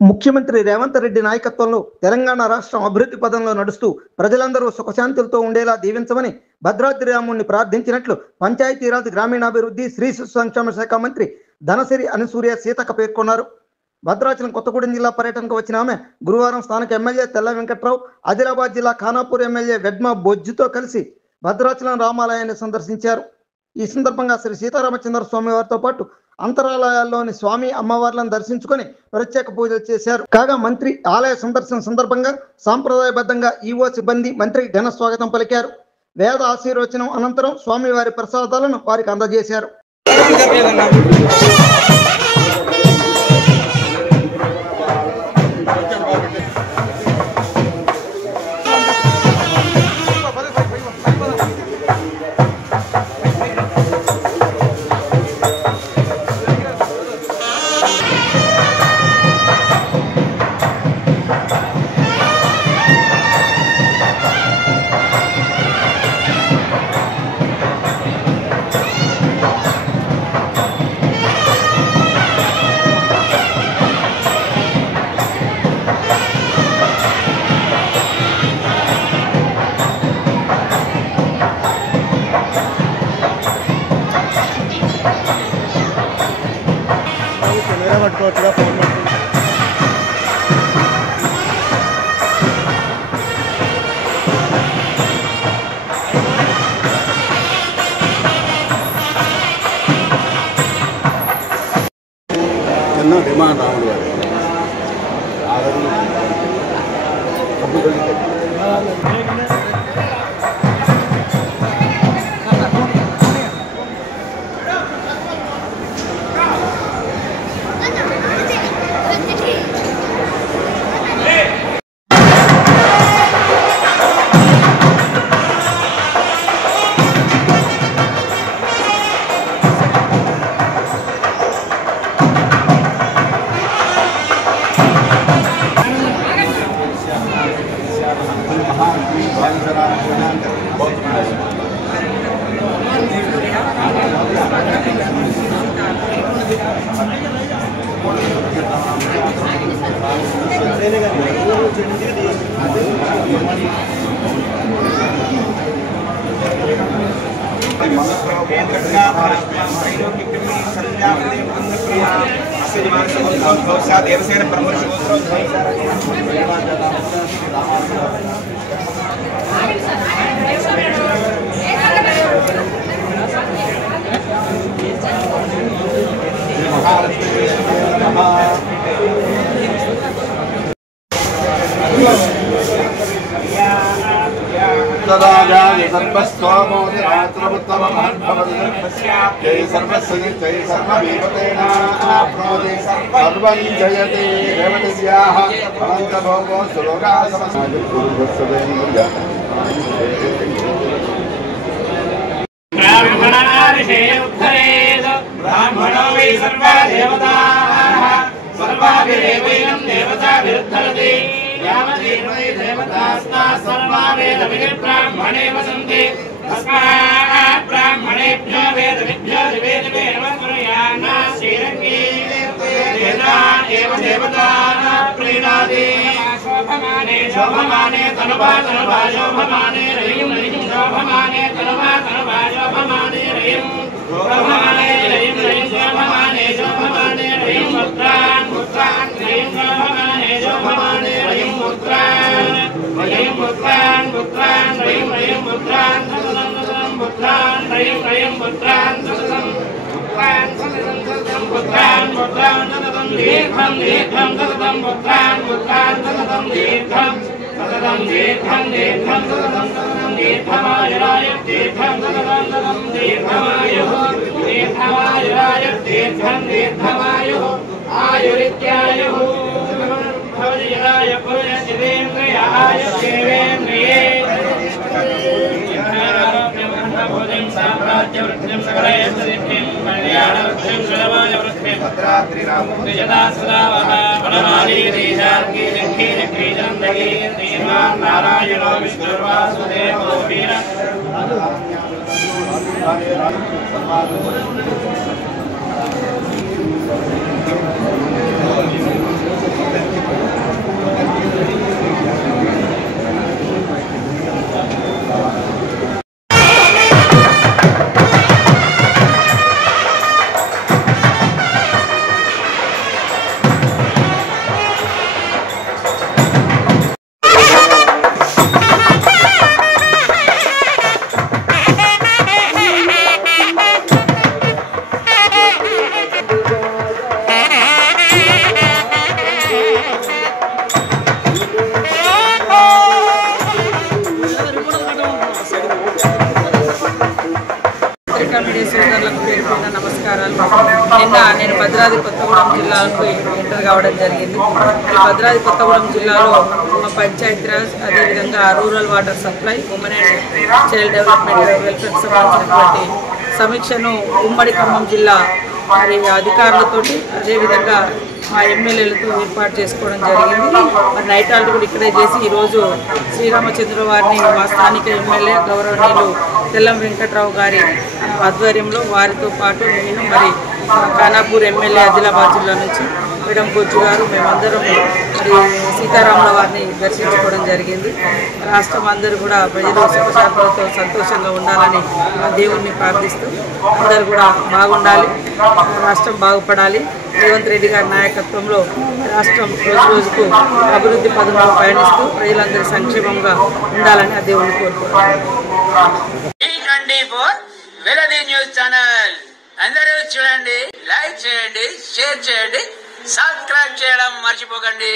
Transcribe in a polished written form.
ముఖ్యమంత్రి రేవంత్ రెడ్డి నాయకత్వంలో తెలంగాణ రాష్ట్రం అభివృద్ధి పదంలో నడుస్తూ ప్రజలందరూ సుఖశాంతులతో ఉండేలా దీవించమని భద్రాద్రి రాముడిని ప్రార్థించినట్లు పంచాయతీరాజ్ గ్రామీణాభివృద్ధి శ్రీ శిశు సంక్షేమ శాఖ మంత్రి ధనసిరి అనసూయ సీతక్క పేర్కొన్నారు. భద్రాచలం కొత్తగూడెం జిల్లా పర్యటనకు వచ్చిన ఆమె గురువారం స్థానిక ఎమ్మెల్యే తెల్ల వెంకట్రావు, ఆదిలాబాద్ జిల్లా ఖానాపూర్ ఎమ్మెల్యే వెడ్మ బొజ్జుతో కలిసి భద్రాచలం రామాలయాన్ని సందర్శించారు. ఈ సందర్భంగా శ్రీ సీతారామచంద్ర స్వామి వారితో పాటు అంతరాలయాల్లోని స్వామి అమ్మవార్లను దర్శించుకొని ప్రత్యేక పూజలు చేశారు. కాగా మంత్రి ఆలయ సందర్శన సందర్భంగా సాంప్రదాయబద్ధంగా ఈవో సిబ్బంది మంత్రికి ఘన స్వాగతం పలికారు. వేద ఆశీర్వచనం అనంతరం స్వామివారి ప్రసాదాలను వారికి అందజేశారు. పట్టుకోవచ్చుగా ఫోన్ చిన్న డిమాండ్ రాముడు గారు జయతే రేవతిస్యాః అనంతభోగో సులోకా బ్రాహ్మణో వై సర్వా దేవతాః సర్వాభిరేవైనం దేవతా విరుద్ధరతి యావదేవై దేవతాస్తాః సర్వా వేద విబ్రాహ్మణే వసంతి తస్మాత్ బ్రాహ్మణేభ్యో వేద విద్యో దివే దివే నమః శ్రీరంగే దేవతా ఏవ దేవతా ప్రీణాది శోభమానే శోభమానే తనువా తనువా శోభమానే రయం రయం శోభమానే తనువా తనువా శోభమానే రయం శోభమానే రయం రయం శోభమానే శోభమానే రయం ముత్రాన్ ముత్రాన్ రయం శోభమానే శోభమానే రయం ముత్రాన్ రయం ముత్రాన్ ముత్రాన్ రయం రయం ముత్రాన్ సదనం సదనం ముత్రాన్ రయం రయం ముత్రాన్ సదనం ముత్రాన్ సదనం సదనం ముత్రాన్ ముత్రాన్ సదనం దీర్ఘం దీర్ఘం సదనం ముత్రాన్ ముత్రాన్ సదనం దీర్ఘం సదనం దీర్ఘం దీర్ఘం సదనం సదనం దీర్ఘమాయురాయ దీర్ఘం సదనం సదనం దీర్ఘమాయుః దీర్ఘమాయురాయ దీర్ఘం దీర్ఘమాయుః ఆయురిత్యాయుః భవతి యదాయ పురుషేంద్రియాయ దేవేంద్రియే భోజనం సామ్రాజ్య వృద్ధిం సకలయస్తిం కళ్యాణవృద్ధిం శుభమాయ వృద్ధిం భద్రాద్రి రాముడి యదా సదా వహ వనమాలి దేశార్కి జంకి జంకి జందగి శ్రీమాన్ నారాయణో విష్ణుర్వాసుదేవో వీర పత్రికా మీడియా సోదరులకు పేరుపైన నమస్కారాలు. నిన్న నేను భద్రాద్రి కొత్తగూడెం జిల్లాకు ఎంటర్ కావడం జరిగింది. ఈ భద్రాద్రి కొత్తగూడెం జిల్లాలో పంచాయతీరాజ్, అదేవిధంగా rural water supply, women and child development వెల్ఫేర్కి సంబంధించినటువంటి సమీక్షను ఉమ్మడి ఖమ్మం జిల్లా మరి అధికారులతోటి అదేవిధంగా మా ఎమ్మెల్యేలతో ఏర్పాటు చేసుకోవడం జరిగింది. మరి నైట్ హాల్ట్ కూడా ఇక్కడే చేసి ఈరోజు శ్రీరామచంద్ర వారిని మా స్థానిక ఎమ్మెల్యే గౌరవనీయులు తెల్లం వెంకట్రావు గారి ఆధ్వర్యంలో వారితో పాటు నేను మరి ఖానాపూర్ ఎమ్మెల్యే ఆదిలాబాద్ జిల్లా నుంచి మేడం బొజ్జు గారు మేమందరం మరి సీతారాముల వారిని దర్శించుకోవడం జరిగింది. రాష్ట్రం అందరూ కూడా ప్రజలు సుఖశాంతులతో సంతోషంగా ఉండాలని దేవుణ్ణి ప్రార్థిస్తూ అందరూ కూడా బాగుండాలి, రాష్ట్రం బాగుపడాలి. రేవంత్ రెడ్డి గారి నాయకత్వంలో రాష్ట్రం రోజు రోజుకు అభివృద్ధి పథంలో పయనిస్తూ ప్రజలందరూ సంక్షేమంగా ఉండాలని ఆ దేవుణ్ణి కోరుకుంటున్నాను. న్యూస్ ఛానల్ అందరూ చూడండి, లైక్ చేయండి, షేర్ చేయండి, సబ్స్క్రైబ్ చేయడం మర్చిపోకండి.